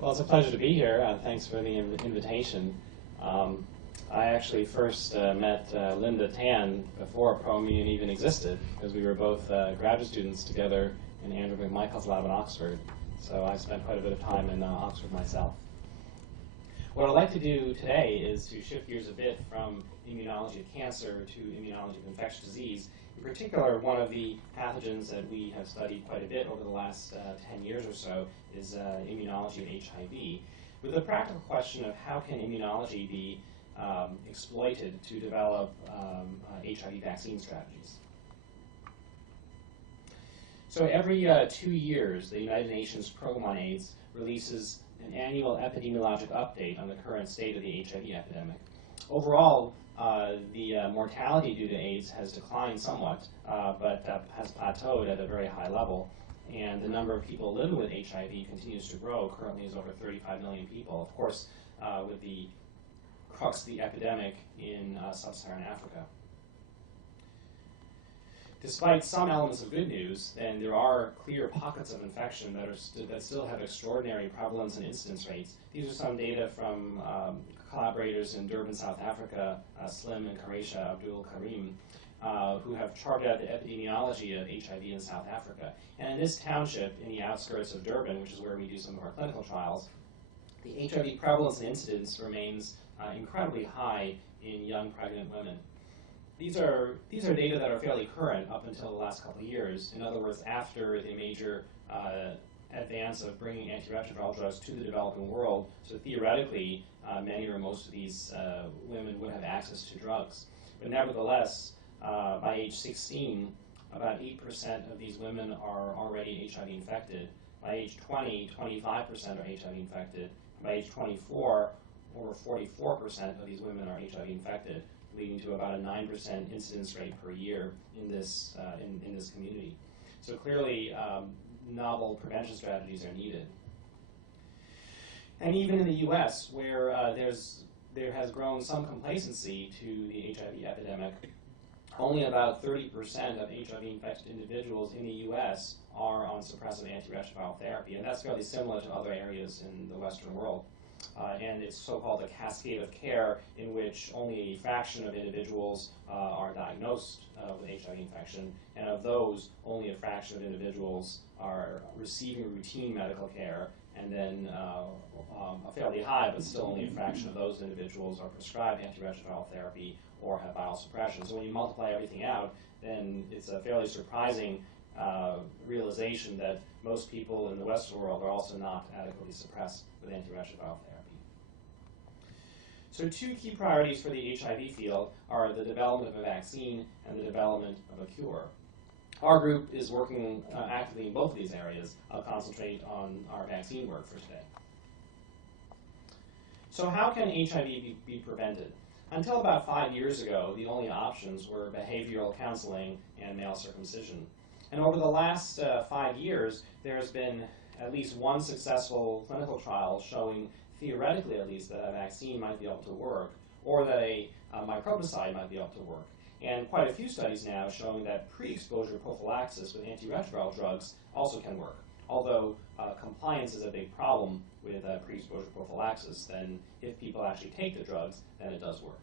Well, it's a pleasure to be here. Thanks for the invitation. I actually first met Linda Tan before ProImmune even existed, because we were both graduate students together in Andrew McMichael's lab in Oxford. So I spent quite a bit of time in Oxford myself. What I'd like to do today is to shift gears a bit from immunology of cancer to immunology of infectious disease. In particular, one of the pathogens that we have studied quite a bit over the last 10 years or so is immunology of HIV, with the practical question of how can immunology be exploited to develop HIV vaccine strategies. So every 2 years, the United Nations Program on AIDS releases an annual epidemiologic update on the current state of the HIV epidemic. Overall, the mortality due to AIDS has declined somewhat, but has plateaued at a very high level. And the number of people living with HIV continues to grow. Currently is over 35 million people. Of course, with the crux of the epidemic in sub-Saharan Africa. Despite some elements of good news, then there are clear pockets of infection that still have extraordinary prevalence and incidence rates. These are some data from collaborators in Durban, South Africa, Slim and Karesha Abdul Karim, who have charted out the epidemiology of HIV in South Africa. And in this township, in the outskirts of Durban, which is where we do some of our clinical trials, the HIV prevalence and incidence remains incredibly high in young pregnant women. These are data that are fairly current up until the last couple of years. In other words, after the major advance of bringing antiretroviral drugs to the developing world, so theoretically, many or most of these women would have access to drugs. But nevertheless, by age 16, about 8% of these women are already HIV infected. By age 20, 25% are HIV infected. By age 24, over 44% of these women are HIV infected, leading to about a 9% incidence rate per year in this community. So clearly, novel prevention strategies are needed. And even in the U.S., where there has grown some complacency to the HIV epidemic, only about 30% of HIV-infected individuals in the U.S. are on suppressive antiretroviral therapy, and that's fairly similar to other areas in the Western world. And it's so-called a cascade of care, in which only a fraction of individuals are diagnosed with HIV infection, and of those, only a fraction of individuals are receiving routine medical care, and then a fairly high, but still only a fraction of those individuals are prescribed antiretroviral therapy or have viral suppression. So when you multiply everything out, then it's a fairly surprising realization that most people in the Western world are also not adequately suppressed with antiretroviral therapy. So two key priorities for the HIV field are the development of a vaccine and the development of a cure. Our group is working actively in both of these areas. I'll concentrate on our vaccine work for today. So how can HIV be prevented? Until about 5 years ago, the only options were behavioral counseling and male circumcision. And over the last 5 years, there has been at least one successful clinical trial showing, theoretically at least, that a vaccine might be able to work, or that a microbicide might be able to work. And quite a few studies now showing that pre-exposure prophylaxis with antiretroviral drugs also can work. Although compliance is a big problem with pre-exposure prophylaxis, then if people actually take the drugs, then it does work.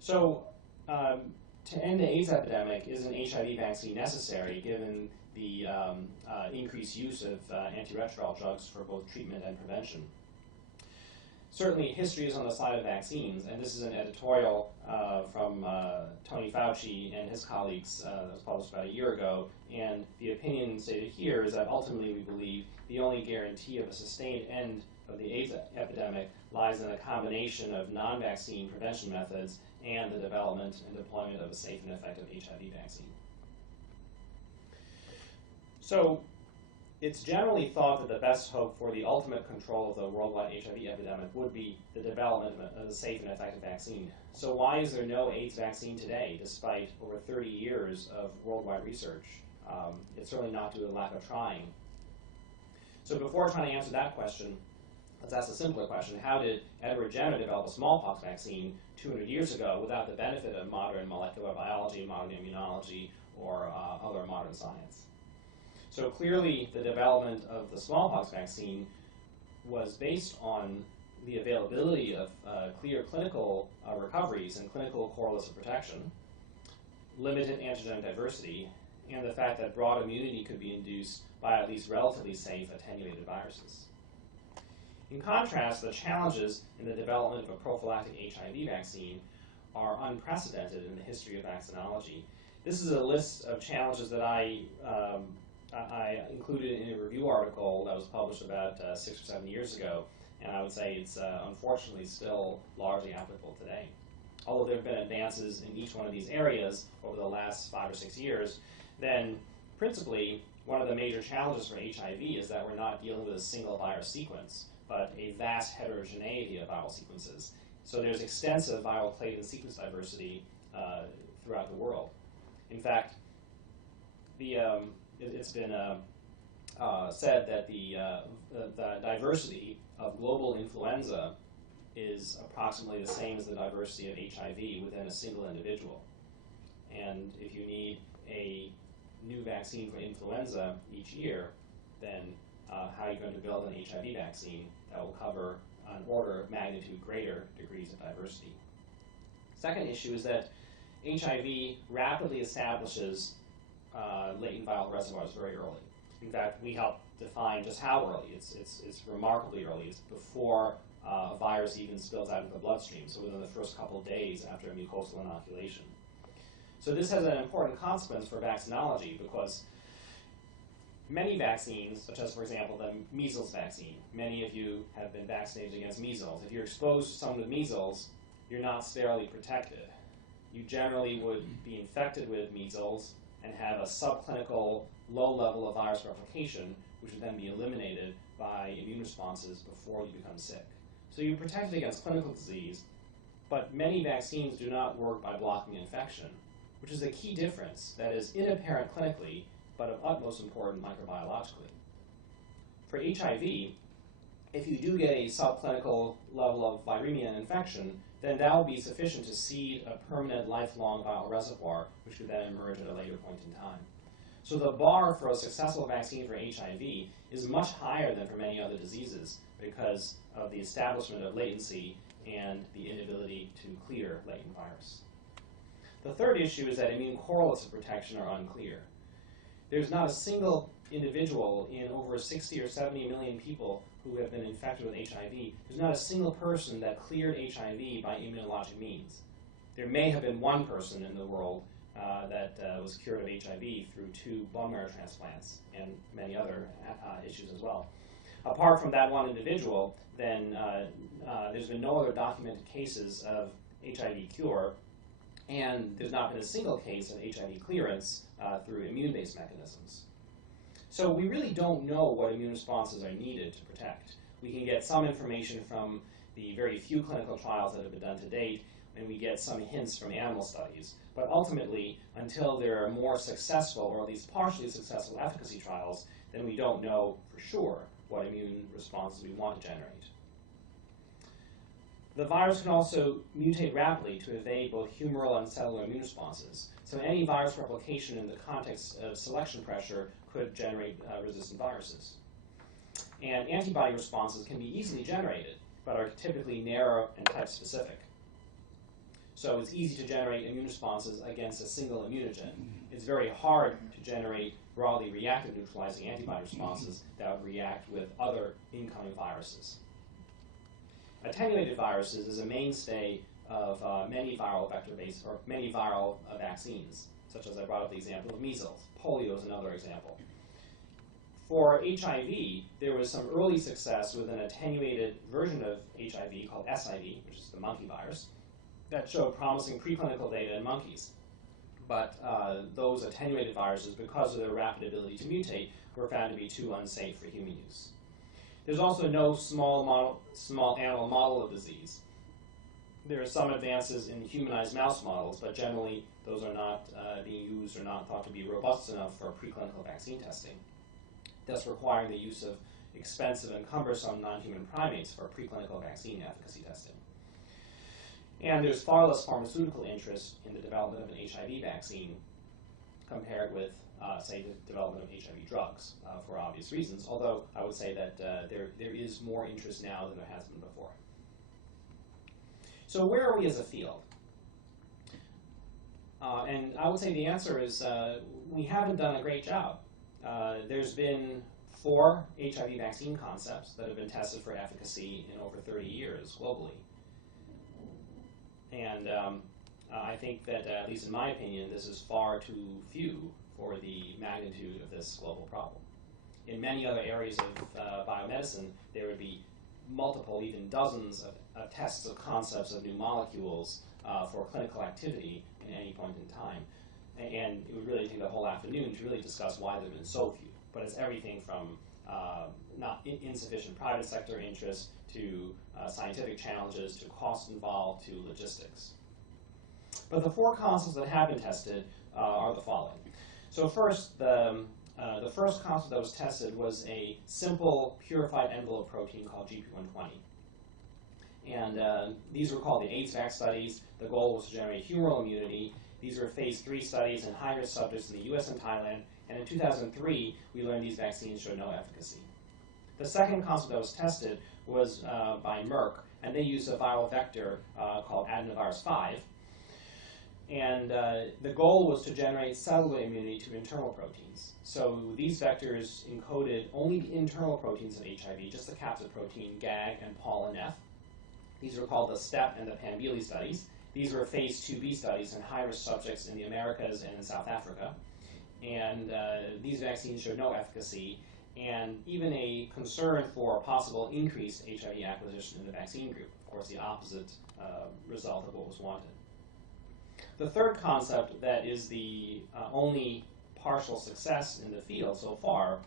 So to end the AIDS epidemic, is an HIV vaccine necessary given the increased use of antiretroviral drugs for both treatment and prevention? Certainly, history is on the side of vaccines, and this is an editorial from Tony Fauci and his colleagues that was published about a year ago, and the opinion stated here is that ultimately we believe the only guarantee of a sustained end of the AIDS epidemic lies in a combination of non-vaccine prevention methods and the development and deployment of a safe and effective HIV vaccine. So, it's generally thought that the best hope for the ultimate control of the worldwide HIV epidemic would be the development of a safe and effective vaccine. So why is there no AIDS vaccine today, despite over 30 years of worldwide research? It's certainly not due to lack of trying. So before trying to answer that question, let's ask a simpler question. How did Edward Jenner develop a smallpox vaccine 200 years ago without the benefit of modern molecular biology, modern immunology, or other modern science? So clearly the development of the smallpox vaccine was based on the availability of clear clinical recoveries and clinical correlates of protection, limited antigen diversity, and the fact that broad immunity could be induced by at least relatively safe attenuated viruses. In contrast, the challenges in the development of a prophylactic HIV vaccine are unprecedented in the history of vaccinology. This is a list of challenges that I included in a review article that was published about 6 or 7 years ago, and I would say it's unfortunately still largely applicable today. Although there have been advances in each one of these areas over the last 5 or 6 years, then principally one of the major challenges for HIV is that we're not dealing with a single virus sequence, but a vast heterogeneity of viral sequences. So there's extensive viral clade and sequence diversity throughout the world. In fact, it's been said that the diversity of global influenza is approximately the same as the diversity of HIV within a single individual. And if you need a new vaccine for influenza each year, then how are you going to build an HIV vaccine that will cover an order of magnitude greater degrees of diversity? Second issue is that HIV rapidly establishes latent viral reservoirs very early. In fact, we help define just how early. It's remarkably early. It's before a virus even spills out into the bloodstream, so within the first couple of days after a mucosal inoculation. So this has an important consequence for vaccinology because many vaccines, such as, for example, the measles vaccine, many of you have been vaccinated against measles. If you're exposed to someone with measles, you're not sterily protected. You generally would be infected with measles and have a subclinical low level of virus replication, which would then be eliminated by immune responses before you become sick. So you're protected against clinical disease, but many vaccines do not work by blocking infection, which is a key difference that is inapparent clinically, but of utmost importance microbiologically. For HIV, if you do get a subclinical level of viremia and infection, then that will be sufficient to seed a permanent lifelong viral reservoir, which could then emerge at a later point in time. So the bar for a successful vaccine for HIV is much higher than for many other diseases because of the establishment of latency and the inability to clear latent virus. The third issue is that immune correlates of protection are unclear. There's not a single individual in over 60 or 70 million people who have been infected with HIV. There's not a single person that cleared HIV by immunologic means. There may have been one person in the world that was cured of HIV through 2 bone marrow transplants and many other issues as well. Apart from that one individual, then there's been no other documented cases of HIV cure, and there's not been a single case of HIV clearance through immune-based mechanisms. So we really don't know what immune responses are needed to protect. We can get some information from the very few clinical trials that have been done to date, and we get some hints from animal studies. But ultimately, until there are more successful, or at least partially successful efficacy trials, then we don't know for sure what immune responses we want to generate. The virus can also mutate rapidly to evade both humoral and cellular immune responses. So any virus replication in the context of selection pressure could generate resistant viruses. And antibody responses can be easily generated, but are typically narrow and type-specific. So it's easy to generate immune responses against a single immunogen. It's very hard to generate broadly reactive neutralizing antibody responses that would react with other incoming viruses. Attenuated viruses is a mainstay of many viral vector-based, or many viral vaccines, such as I brought up the example of measles. Polio is another example. For HIV, there was some early success with an attenuated version of HIV called SIV, which is the monkey virus, that showed promising preclinical data in monkeys. But those attenuated viruses, because of their rapid ability to mutate, were found to be too unsafe for human use. There's also no small animal model of disease. There are some advances in humanized mouse models, but generally those are not being used or not thought to be robust enough for preclinical vaccine testing, thus requiring the use of expensive and cumbersome non-human primates for preclinical vaccine efficacy testing. And there's far less pharmaceutical interest in the development of an HIV vaccine compared with say, the development of HIV drugs for obvious reasons, although I would say that there is more interest now than there has been before. So where are we as a field? And I would say the answer is we haven't done a great job. There's been 4 HIV vaccine concepts that have been tested for efficacy in over 30 years globally. And I think that, at least in my opinion, this is far too few for the magnitude of this global problem. In many other areas of biomedicine, there would be multiple, even dozens of tests of concepts of new molecules for clinical activity at any point in time. And it would really take the whole afternoon to really discuss why there have been so few. But it's everything from not insufficient private sector interest to scientific challenges to cost involved to logistics. But the 4 concepts that have been tested are the following. So first, the first concept that was tested was a simple purified envelope protein called GP120. And these were called the AIDS-VAC studies. The goal was to generate humoral immunity. These were phase 3 studies in high-risk subjects in the US and Thailand. And in 2003, we learned these vaccines showed no efficacy. The second concept that was tested was by Merck, and they used a viral vector called Adenovirus 5. And the goal was to generate cellular immunity to internal proteins. So these vectors encoded only the internal proteins of HIV, just the capsid protein, GAG, and POL and F. These were called the STEP and the PANBELI studies. These were phase 2b studies in high-risk subjects in the Americas and in South Africa. And these vaccines showed no efficacy, and even a concern for possible increased HIV acquisition in the vaccine group. Of course, the opposite result of what was wanted. The third concept that is the only partial success in the field so far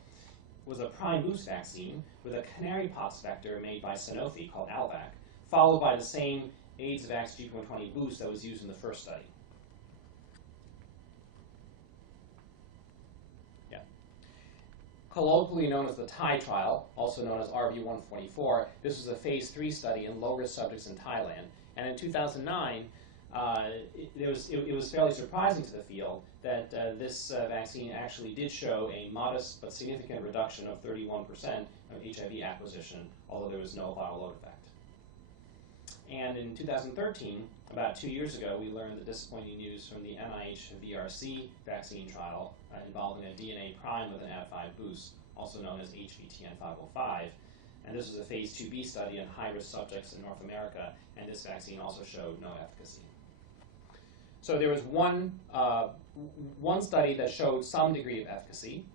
was a prime boost vaccine with a canary pox vector made by Sanofi called Alvac, followed by the same AIDS-Vax GP120 boost that was used in the first study. Yeah. Colloquially known as the Thai trial, also known as RV144, this was a phase 3 study in low-risk subjects in Thailand. And in 2009, it was fairly surprising to the field that this vaccine actually did show a modest but significant reduction of 31% of HIV acquisition, although there was no viral load effect. And in 2013, about 2 years ago, we learned the disappointing news from the NIH VRC vaccine trial involving a DNA prime with an Ad5 boost, also known as HVTN505. And this was a phase 2b study in high-risk subjects in North America, and this vaccine also showed no efficacy. So there was one study that showed some degree of efficacy,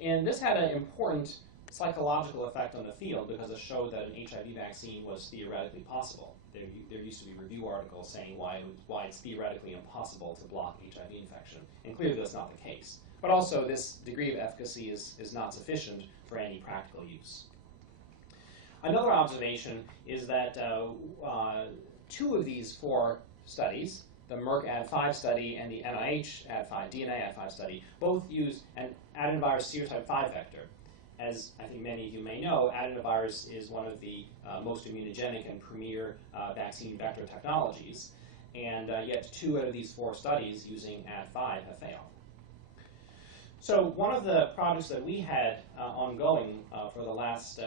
and this had an important psychological effect on the field because it showed that an HIV vaccine was theoretically possible. There used to be review articles saying why it's theoretically impossible to block HIV infection, and clearly that's not the case. But also, this degree of efficacy is not sufficient for any practical use. Another observation is that 2 of these 4 studies, the Merck Ad5 study and the NIH Ad5, DNA Ad5 study, both use an adenovirus serotype 5 vector. As I think many of you may know, adenovirus is one of the most immunogenic and premier vaccine vector technologies, and yet 2 out of these 4 studies using Ad5 have failed. So one of the projects that we had ongoing for the last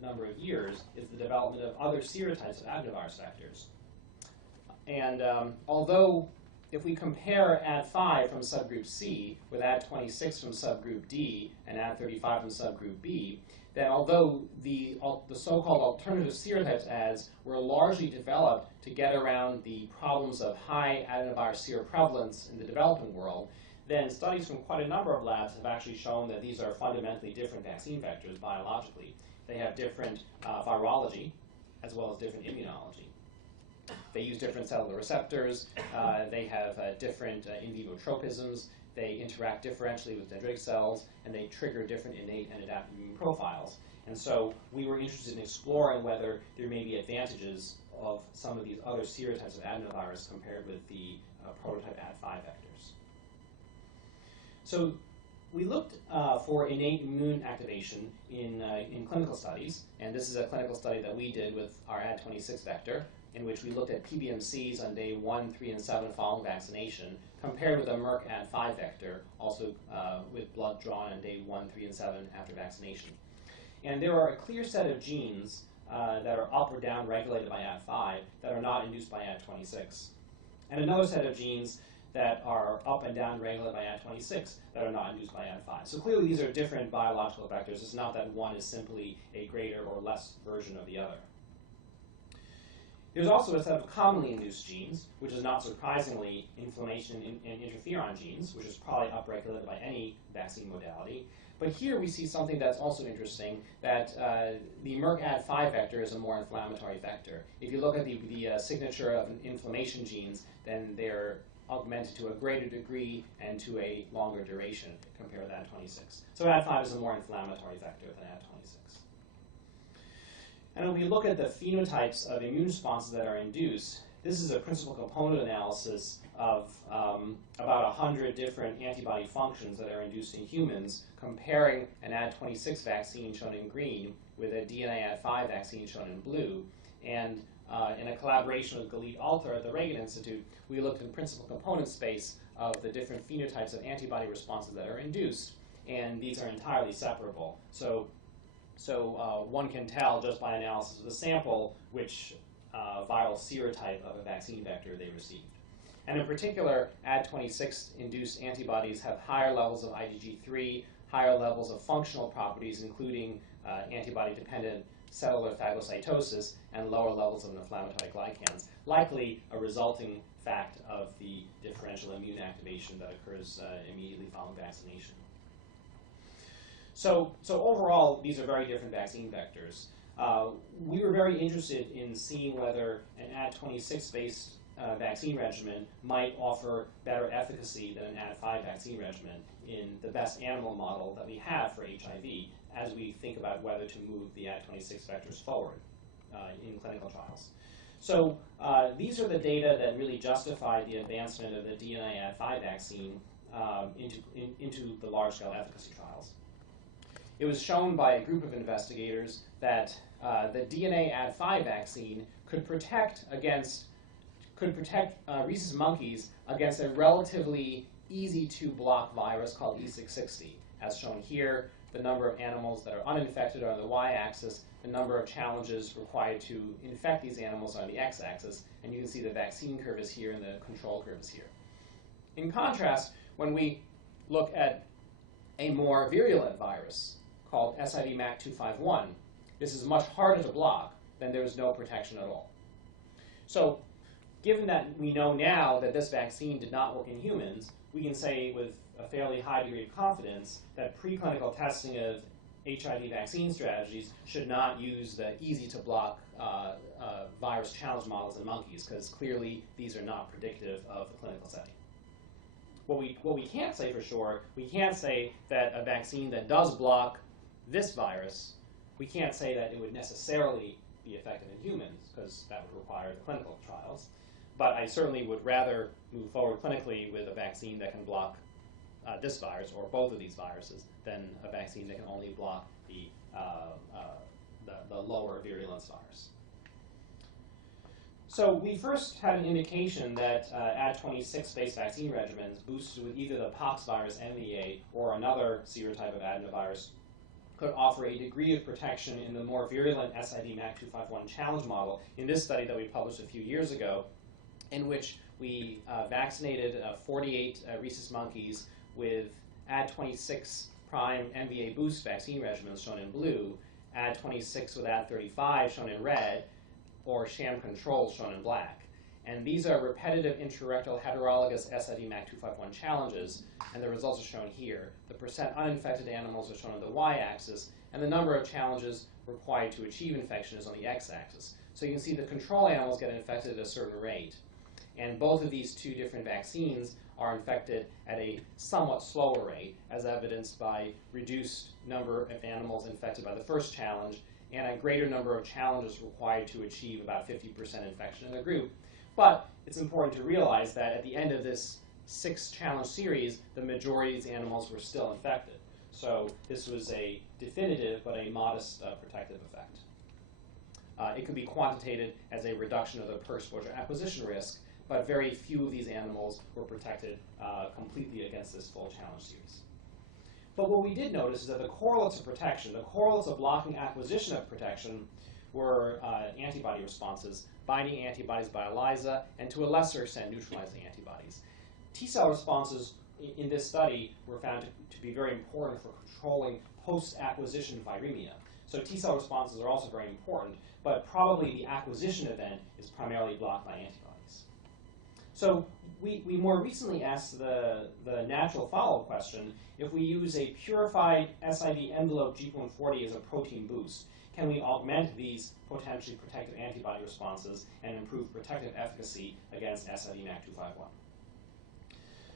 number of years is the development of other serotypes of adenovirus vectors. And although if we compare Ad5 from subgroup C with Ad26 from subgroup D and Ad35 from subgroup B, then although the so-called alternative serotypes ads were largely developed to get around the problems of high adenovirus seroprevalence in the developing world, then studies from quite a number of labs have actually shown that these are fundamentally different vaccine vectors biologically. They have different virology as well as different immunology. They use different cellular receptors, they have different in vivo tropisms, they interact differentially with dendritic cells, and they trigger different innate and adaptive immune profiles. And so we were interested in exploring whether there may be advantages of some of these other serotypes of adenovirus compared with the prototype Ad5 vectors. So we looked for innate immune activation in clinical studies, and this is a clinical study that we did with our Ad26 vector. in which we looked at PBMCs on day 1, 3, and 7 following vaccination, compared with a Merck Ad5 vector, also with blood drawn on day 1, 3, and 7 after vaccination. And there are a clear set of genes that are up or down regulated by Ad5 that are not induced by Ad26. And another set of genes that are up and down regulated by Ad26 that are not induced by Ad5. So clearly these are different biological vectors. It's not that one is simply a greater or less version of the other. There's also a set of commonly induced genes, which is not surprisingly inflammation and interferon genes, which is probably upregulated by any vaccine modality. But here we see something that's also interesting, that the Merck Ad5 vector is a more inflammatory vector. If you look at the signature of inflammation genes, then they're augmented to a greater degree and to a longer duration compared with Ad26. So Ad5 is a more inflammatory vector than Ad26. And when we look at the phenotypes of immune responses that are induced, this is a principal component analysis of about 100 different antibody functions that are induced in humans, comparing an Ad26 vaccine shown in green with a DNA Ad5 vaccine shown in blue. And in a collaboration with Galit Alter at the Ragon Institute, we looked in principal component space of the different phenotypes of antibody responses that are induced, and these are entirely separable. So one can tell just by analysis of the sample which viral serotype of a vaccine vector they received. And in particular, Ad26-induced antibodies have higher levels of IgG3, higher levels of functional properties, including antibody-dependent cellular phagocytosis, and lower levels of inflammatory glycans, likely a resulting fact of the differential immune activation that occurs immediately following vaccination. So overall, these are very different vaccine vectors. We were very interested in seeing whether an Ad26-based vaccine regimen might offer better efficacy than an Ad5 vaccine regimen in the best animal model that we have for HIV, as we think about whether to move the Ad26 vectors forward in clinical trials. So these are the data that really justify the advancement of the DNA Ad5 vaccine into the large-scale efficacy trials. It was shown by a group of investigators that the DNA Ad5 vaccine could protect rhesus monkeys against a relatively easy-to-block virus called E660. As shown here, the number of animals that are uninfected are on the y-axis, the number of challenges required to infect these animals are on the x-axis, and you can see the vaccine curve is here and the control curve is here. In contrast, when we look at a more virulent virus called SIV-MAC251, this is much harder to block, then there is no protection at all. So given that we know now that this vaccine did not work in humans, we can say with a fairly high degree of confidence that preclinical testing of HIV vaccine strategies should not use the easy-to-block virus challenge models in monkeys, because clearly these are not predictive of the clinical setting. What we can't say for sure, we can't say that a vaccine that does block this virus, we can't say that it would necessarily be effective in humans, because that would require the clinical trials. But I certainly would rather move forward clinically with a vaccine that can block this virus, or both of these viruses, than a vaccine that can only block the lower virulence virus. So we first had an indication that Ad26-based vaccine regimens boosted with either the poxvirus MVA or another serotype of adenovirus could offer a degree of protection in the more virulent SIV-MAC251 challenge model in this study that we published a few years ago, in which we vaccinated 48 rhesus monkeys with Ad26 prime MVA boost vaccine regimens shown in blue, Ad26 with Ad35 shown in red, or sham controls shown in black. And these are repetitive intrarectal heterologous SIV-MAC251 challenges, and the results are shown here. The percent uninfected animals are shown on the y-axis, and the number of challenges required to achieve infection is on the x-axis. So you can see the control animals get infected at a certain rate. And both of these two different vaccines are infected at a somewhat slower rate, as evidenced by reduced number of animals infected by the first challenge, and a greater number of challenges required to achieve about 50% infection in the group. But it's important to realize that at the end of this 6-challenge series, the majority of these animals were still infected. So this was a definitive but a modest protective effect. it could be quantitated as a reduction of the per-exposure acquisition risk, but very few of these animals were protected completely against this full challenge series. But what we did notice is that the correlates of protection, the correlates of blocking acquisition of protection, were antibody responses, binding antibodies by ELISA, and to a lesser extent, neutralizing antibodies. T-cell responses in this study were found to be very important for controlling post-acquisition viremia. So T-cell responses are also very important, but probably the acquisition event is primarily blocked by antibodies. So we more recently asked the natural follow-up question, if we use a purified SIV envelope G140 as a protein boost, can we augment these potentially protective antibody responses and improve protective efficacy against SIV MAC251?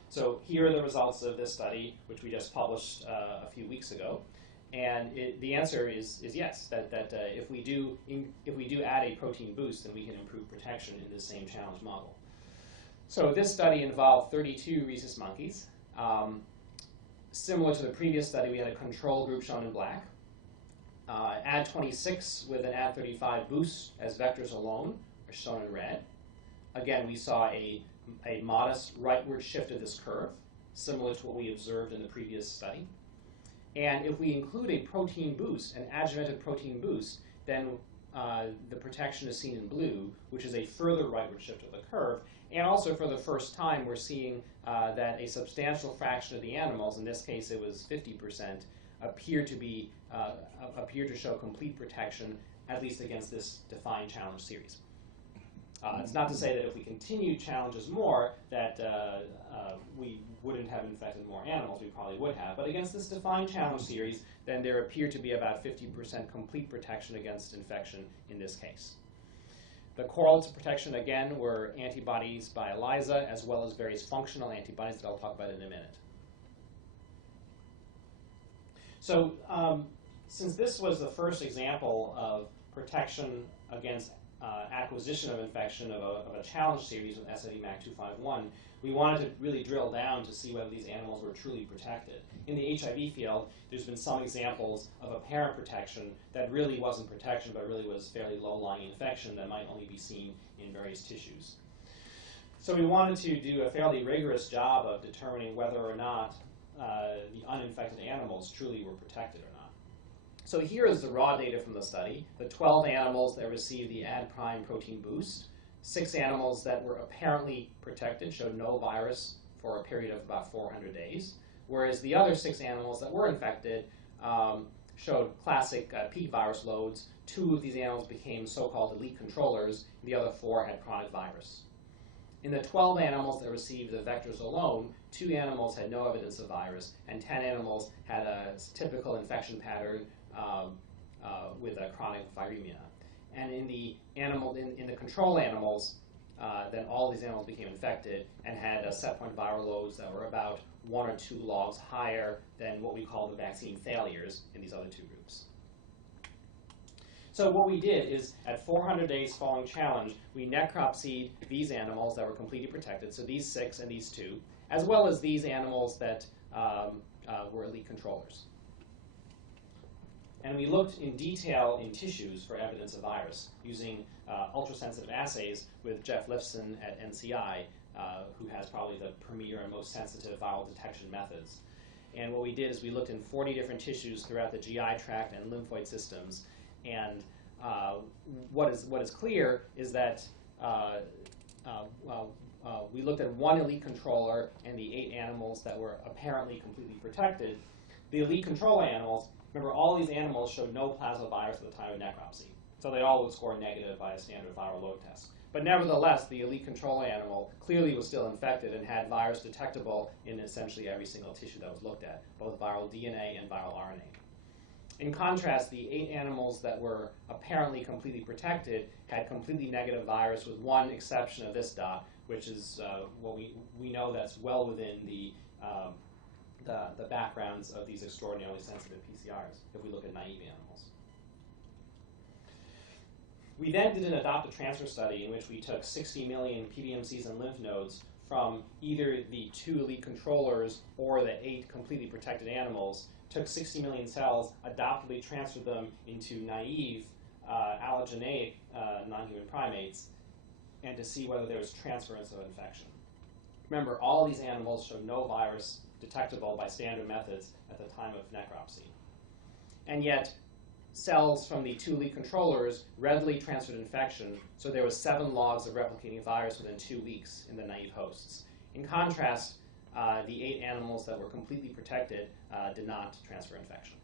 So here are the results of this study, which we just published a few weeks ago. And the answer is yes, that if we do add a protein boost, then we can improve protection in the same challenge model. So this study involved 32 rhesus monkeys. Similar to the previous study, we had a control group shown in black. Ad26 with an Ad35 boost as vectors alone are shown in red. Again, we saw a modest rightward shift of this curve, similar to what we observed in the previous study. And if we include a protein boost, an adjuvanted protein boost, then the protection is seen in blue, which is a further rightward shift of the curve. And also, for the first time, we're seeing that a substantial fraction of the animals, in this case it was 50%, appear to show complete protection, at least against this defined challenge series. It's not to say that if we continue challenges more, that we wouldn't have infected more animals. We probably would have. But against this defined challenge series, then there appeared to be about 50% complete protection against infection in this case. The correlates of protection, again, were antibodies by ELISA, as well as various functional antibodies that I'll talk about in a minute. So since this was the first example of protection against acquisition of infection of a challenge series with SIV MAC251, we wanted to really drill down to see whether these animals were truly protected. In the HIV field, there's been some examples of apparent protection that really wasn't protection, but really was fairly low-lying infection that might only be seen in various tissues. So we wanted to do a fairly rigorous job of determining whether or not the uninfected animals truly were protected or not. So here is the raw data from the study, the 12 animals that received the Ad prime protein boost. 6 animals that were apparently protected showed no virus for a period of about 400 days, whereas the other 6 animals that were infected showed classic peak virus loads. 2 of these animals became so-called elite controllers. The other 4 had chronic virus. In the 12 animals that received the vectors alone, 2 animals had no evidence of virus, and 10 animals had a typical infection pattern with a chronic viremia. And in the control animals, then all these animals became infected and had set point viral loads that were about 1 or 2 logs higher than what we call the vaccine failures in these other 2 groups. So what we did is, at 400 days following challenge, we necropsied these animals that were completely protected, so these 6 and these 2, as well as these animals that were elite controllers. And we looked in detail in tissues for evidence of virus using ultrasensitive assays with Jeff Lifson at NCI, who has probably the premier and most sensitive viral detection methods. And what we did is we looked in 40 different tissues throughout the GI tract and lymphoid systems. And what is clear is that we looked at 1 elite controller and the 8 animals that were apparently completely protected. The elite control animals, remember, all these animals showed no plasma virus at the time of necropsy. So they all would score negative by a standard viral load test. But nevertheless, the elite control animal clearly was still infected and had virus detectable in essentially every single tissue that was looked at, both viral DNA and viral RNA. In contrast, the 8 animals that were apparently completely protected had completely negative virus, with 1 exception of this dot, which is what we know that's well within the backgrounds of these extraordinarily sensitive PCRs, if we look at naive animals. We then did an adoptive transfer study in which we took 60 million PBMCs and lymph nodes from either the 2 elite controllers or the 8 completely protected animals, took 60 million cells, adoptively transferred them into naive allogeneic non-human primates and to see whether there was transference of infection. Remember, all of these animals showed no virus detectable by standard methods at the time of necropsy. And yet, cells from the 2 lead controllers readily transferred infection, so there was 7 logs of replicating virus within 2 weeks in the naive hosts. In contrast, the 8 animals that were completely protected did not transfer infection.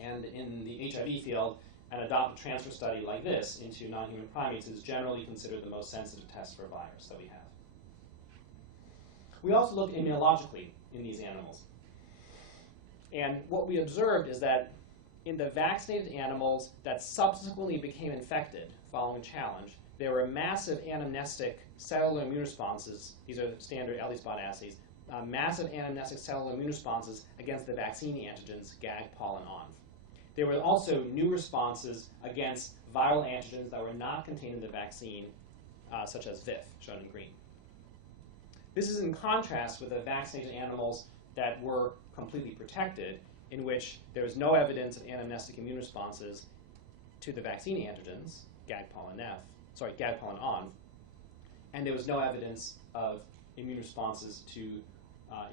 And in the HIV field, an adoptive transfer study like this into non-human primates is generally considered the most sensitive test for virus that we have. We also looked immunologically in these animals. And what we observed is that in the vaccinated animals that subsequently became infected following challenge, there were massive anamnestic cellular immune responses. These are standard ELISpot assays. Massive anamnestic cellular immune responses against the vaccine antigens GAG, POL, and ONV. There were also new responses against viral antigens that were not contained in the vaccine, such as VIF, shown in green. This is in contrast with the vaccinated animals that were completely protected, in which there was no evidence of anamnestic immune responses to the vaccine antigens, GAG, POL, and ONV, and there was no evidence of immune responses to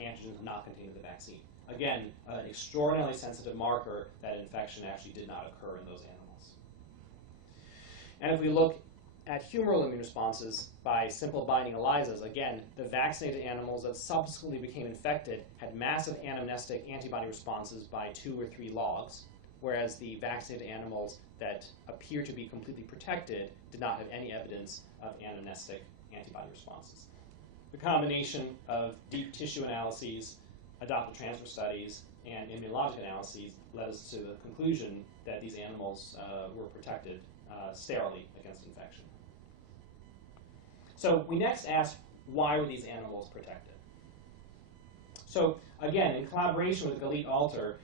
antigens not contained in the vaccine. Again, an extraordinarily sensitive marker that infection actually did not occur in those animals. And if we look at humoral immune responses by simple binding ELISAs, again, the vaccinated animals that subsequently became infected had massive anamnestic antibody responses by 2 or 3 logs, whereas the vaccinated animals that appear to be completely protected did not have any evidence of anamnestic antibody responses. The combination of deep tissue analyses, adoptive transfer studies, and immunologic analyses led us to the conclusion that these animals were protected sterilely against infection. So we next asked, why were these animals protected? So again, in collaboration with Galit Alter,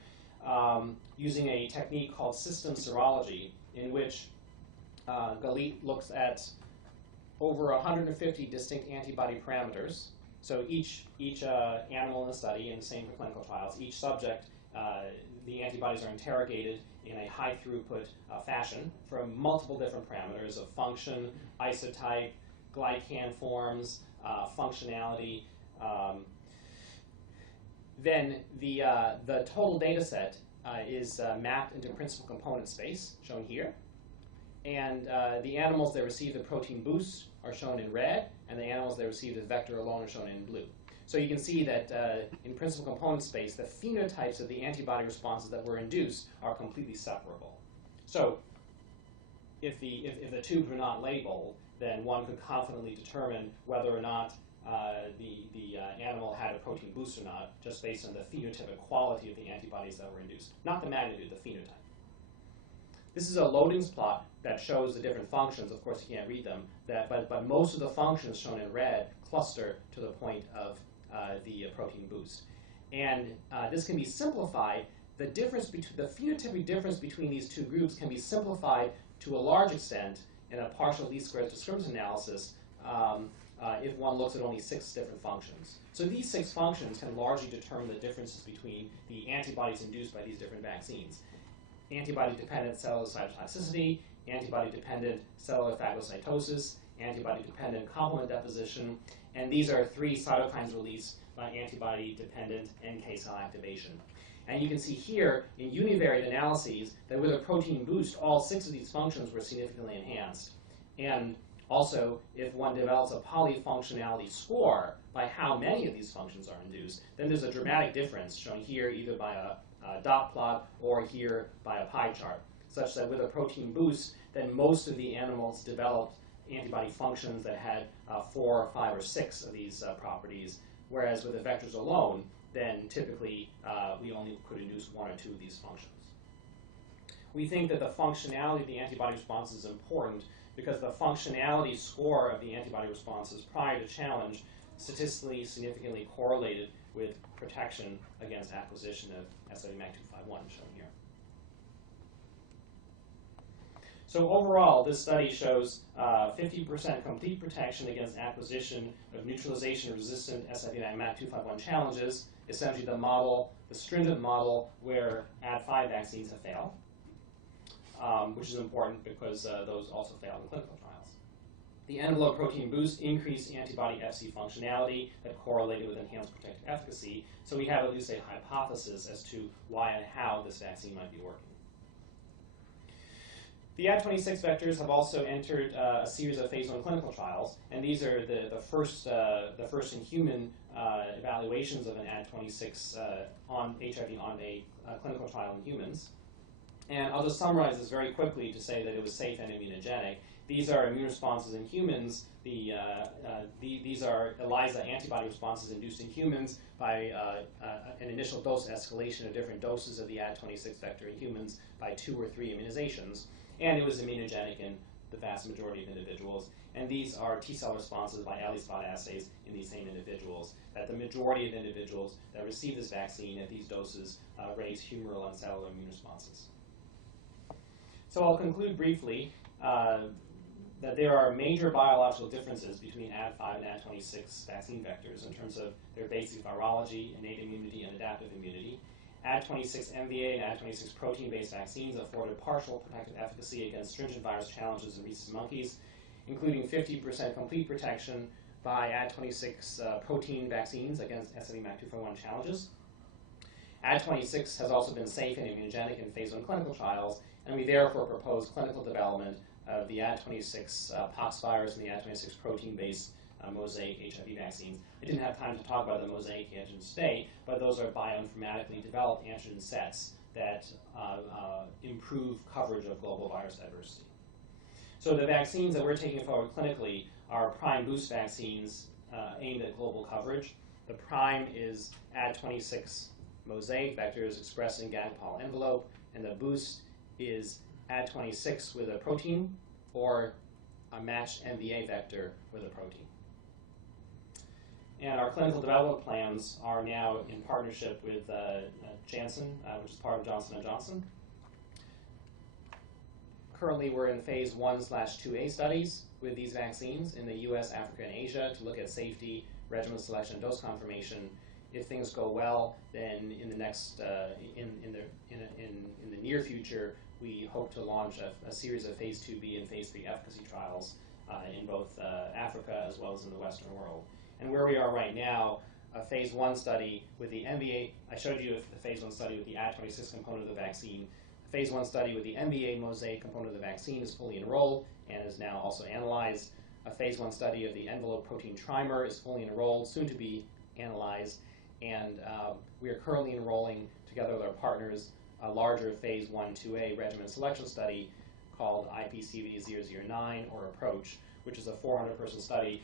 using a technique called system serology, in which Galit looks at over 150 distinct antibody parameters. So each animal in the study, in the same clinical trials, each subject, the antibodies are interrogated in a high throughput fashion from multiple different parameters of function, isotype, glycan forms, functionality. Then the total data set is mapped into principal component space, shown here. And the animals that received the protein boost are shown in red, and the animals that received the vector alone are shown in blue. So you can see that in principal component space, the phenotypes of the antibody responses that were induced are completely separable. So if the tubes were not labeled, then one could confidently determine whether or not the animal had a protein boost or not, just based on the phenotypic quality of the antibodies that were induced, not the magnitude, the phenotype. This is a loadings plot that shows the different functions. Of course, you can't read them, but most of the functions shown in red cluster to the point of the protein boost. And this can be simplified. The phenotypic difference between these two groups can be simplified to a large extent in a partial least squares discriminant analysis if one looks at only 6 different functions. So these 6 functions can largely determine the differences between the antibodies induced by these different vaccines. Antibody-dependent cellular cytotoxicity, antibody-dependent cellular phagocytosis, antibody-dependent complement deposition, and these are 3 cytokines released by antibody-dependent NK cell activation. And you can see here in univariate analyses that with a protein boost, all 6 of these functions were significantly enhanced. And also, if one develops a polyfunctionality score by how many of these functions are induced, then there's a dramatic difference shown here either by a dot plot or here by a pie chart, such that with a protein boost, then most of the animals developed antibody functions that had 4 or 5 or 6 of these properties, whereas with the vectors alone, then typically we only could induce 1 or 2 of these functions. We think that the functionality of the antibody response is important because the functionality score of the antibody responses prior to challenge statistically significantly correlated with protection against acquisition of SIV-MAC251, shown here. So overall, this study shows 50% complete protection against acquisition of neutralization-resistant SIV-MAC251 challenges, essentially the stringent model where Ad5 vaccines have failed. which is important because those also failed in clinical trials. The envelope protein boost increased antibody Fc functionality that correlated with enhanced protective efficacy, so we have at least a hypothesis as to why and how this vaccine might be working. The Ad26 vectors have also entered a series of phase 1 clinical trials, and these are the first in human evaluations of an Ad26 on HIV on a clinical trial in humans. And I'll just summarize this very quickly to say that it was safe and immunogenic. These are immune responses in humans. These are ELISA antibody responses induced in humans by an initial dose escalation of different doses of the Ad26 vector in humans by 2 or 3 immunizations. And it was immunogenic in the vast majority of individuals. And these are T-cell responses by ELISpot assays in these same individuals, that the majority of individuals that receive this vaccine at these doses raise humoral and cellular immune responses. So I'll conclude briefly that there are major biological differences between Ad5 and Ad26 vaccine vectors in terms of their basic virology, innate immunity, and adaptive immunity. Ad26 MVA and Ad26 protein-based vaccines afforded partial protective efficacy against stringent virus challenges in rhesus monkeys, including 50% complete protection by Ad26 protein vaccines against SNV-MAC241 challenges. Ad26 has also been safe and immunogenic in phase 1 clinical trials, and we therefore propose clinical development of the Ad26 poxvirus and the Ad26 protein-based mosaic HIV vaccines. I didn't have time to talk about the mosaic antigens today, but those are bioinformatically developed antigen sets that improve coverage of global virus diversity. So the vaccines that we're taking forward clinically are prime boost vaccines aimed at global coverage. The prime is Ad26 mosaic vectors expressed in Gag-Paul envelope, and the boost is Ad26 with a protein or a matched MVA vector with a protein. And our clinical development plans are now in partnership with Janssen, which is part of Johnson & Johnson. Currently, we're in phase 1/2A studies with these vaccines in the US, Africa, and Asia to look at safety, regimen selection, and dose confirmation. If things go well, then in the next, in the near future, we hope to launch a series of phase 2B and phase 3 efficacy trials in both Africa as well as in the Western world. And where we are right now, a phase 1 study with the MVA, I showed you the phase 1 study with the Ad26 component of the vaccine. The phase 1 study with the MVA mosaic component of the vaccine is fully enrolled and is now also analyzed. A phase 1 study of the envelope protein trimer is fully enrolled, soon to be analyzed. And we are currently enrolling, together with our partners, a larger phase 1/2A regimen selection study called IPCV009 or Approach, which is a 400-person study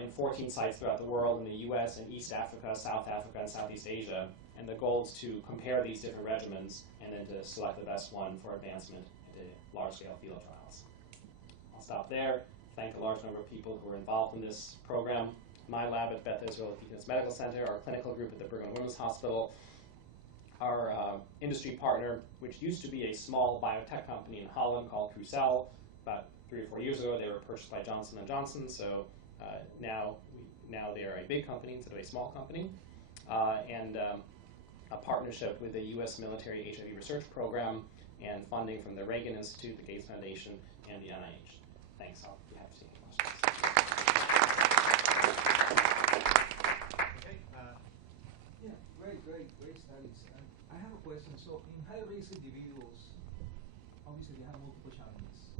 in 14 sites throughout the world, in the US and East Africa, South Africa, and Southeast Asia. And the goal is to compare these different regimens and then to select the best one for advancement into large-scale field trials. I'll stop there. Thank a large number of people who are involved in this program. My lab at Beth Israel Deaconess Medical Center, our clinical group at the Brigham and Women's Hospital, our industry partner, which used to be a small biotech company in Holland called Crucell. About 3 or 4 years ago, they were purchased by Johnson & Johnson, so now they are a big company instead of a small company. And a partnership with the U.S. Military HIV Research Program and funding from the Ragon Institute, the Gates Foundation, and the NIH. Thanks. I'll be happy to take questions. Okay. Great studies. I have a question. So in high-risk individuals, obviously they have multiple challenges.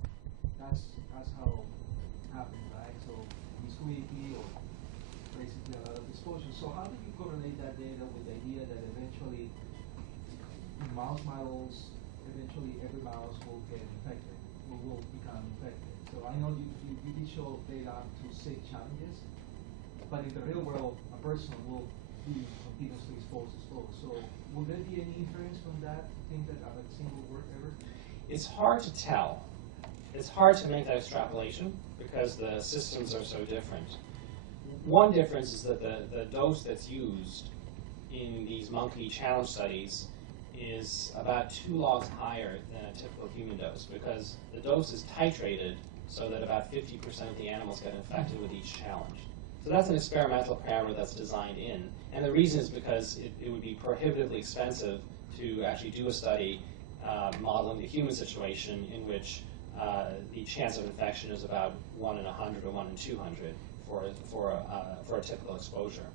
That's how it happens, right? So viscoity or basically a lot of exposure. So how do you correlate that data with the idea that eventually in mouse models, eventually every mouse will get infected or will become infected? So I know you did show data to 6 challenges, but in the real world, a person will be continuously exposed. So will there be any inference from that to think that a vaccine will work ever? It's hard to tell. It's hard to make that extrapolation because the systems are so different. One difference is that the dose that's used in these monkey challenge studies is about 2 logs higher than a typical human dose because the dose is titrated so that about 50% of the animals get infected with each challenge. So that's an experimental parameter that's designed in. And the reason is because it would be prohibitively expensive to actually do a study model in the human situation in which the chance of infection is about 1 in 100 or 1 in 200 for a typical exposure.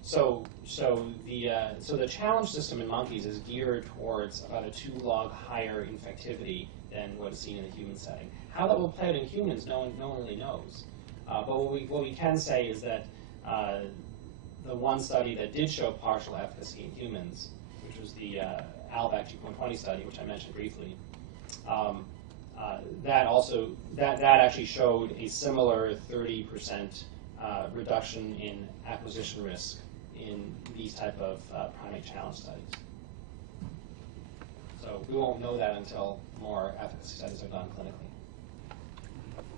So the challenge system in monkeys is geared towards about a 2 log higher infectivity than what is seen in the human setting. How that will play out in humans, no one really knows. But what we can say is that the one study that did show partial efficacy in humans, which was the Albac 2.20 study, which I mentioned briefly, that actually showed a similar 30% reduction in acquisition risk in these type of primate challenge studies. So we won't know that until more efficacy studies are done clinically.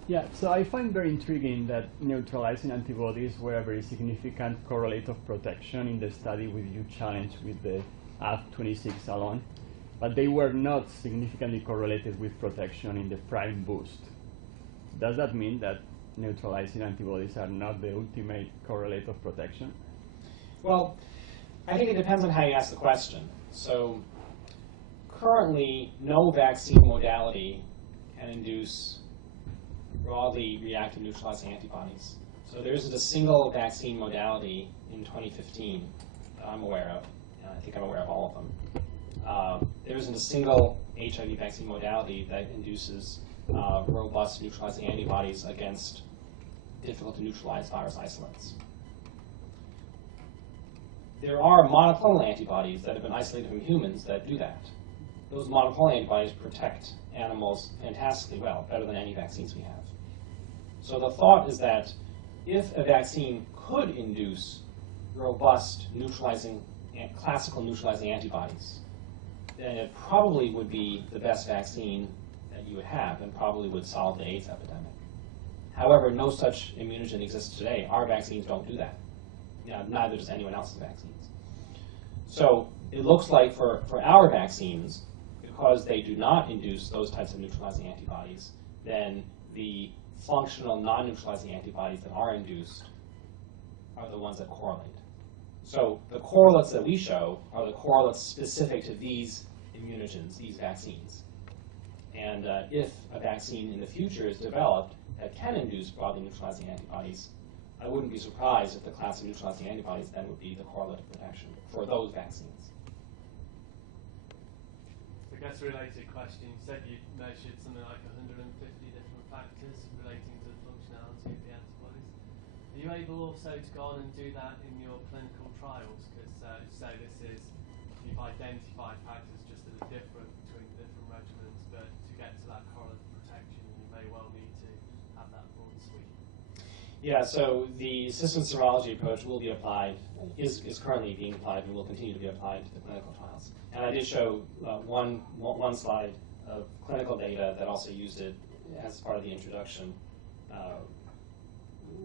Yeah, so I find very intriguing that neutralizing antibodies were a very significant correlate of protection in the study with you challenge with the AD26 alone, but they were not significantly correlated with protection in the prime boost. Does that mean that neutralizing antibodies are not the ultimate correlate of protection? Well, I think it depends on how you ask the question. So currently, no vaccine modality can induce broadly reactive neutralizing antibodies. So there isn't a single vaccine modality in 2015 that I'm aware of. And I think I'm aware of all of them. There isn't a single HIV vaccine modality that induces robust neutralizing antibodies against difficult to neutralize virus isolates. There are monoclonal antibodies that have been isolated from humans that do that. Those monoclonal antibodies protect animals fantastically well, better than any vaccines we have. So the thought is that if a vaccine could induce robust neutralizing, classical neutralizing antibodies, then it probably would be the best vaccine that you would have and probably would solve the AIDS epidemic. However, no such immunogen exists today. Our vaccines don't do that. Neither does anyone else's vaccines. So it looks like for our vaccines, because they do not induce those types of neutralizing antibodies, then the functional non-neutralizing antibodies that are induced are the ones that correlate. So the correlates that we show are the correlates specific to these immunogens, these vaccines. And if a vaccine in the future is developed that can induce broadly neutralizing antibodies, I wouldn't be surprised if the class of neutralizing antibodies then would be the correlate of protection for those vaccines. I guess a related question, you said you measured something like 150 different factors relating to the functionality of the antibodies. Are you able also to go on and do that in your clinical trials? Because say you've identified factors just that are different between different regimens, but to get to that correlate of protection, you may well need to have that broad suite. Yeah, so the system serology approach will be applied, is currently being applied, and will continue to be applied to the clinical trials. And I did show one slide of clinical data that also used it as part of the introduction,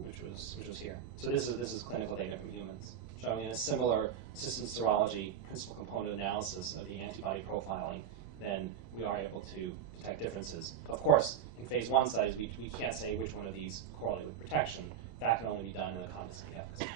which was here. So this is clinical data from humans, showing a similar system serology principal component analysis of the antibody profiling, then we are able to detect differences. Of course, in phase 1 studies, we can't say which one of these correlate with protection. That can only be done in the context of the efficacy.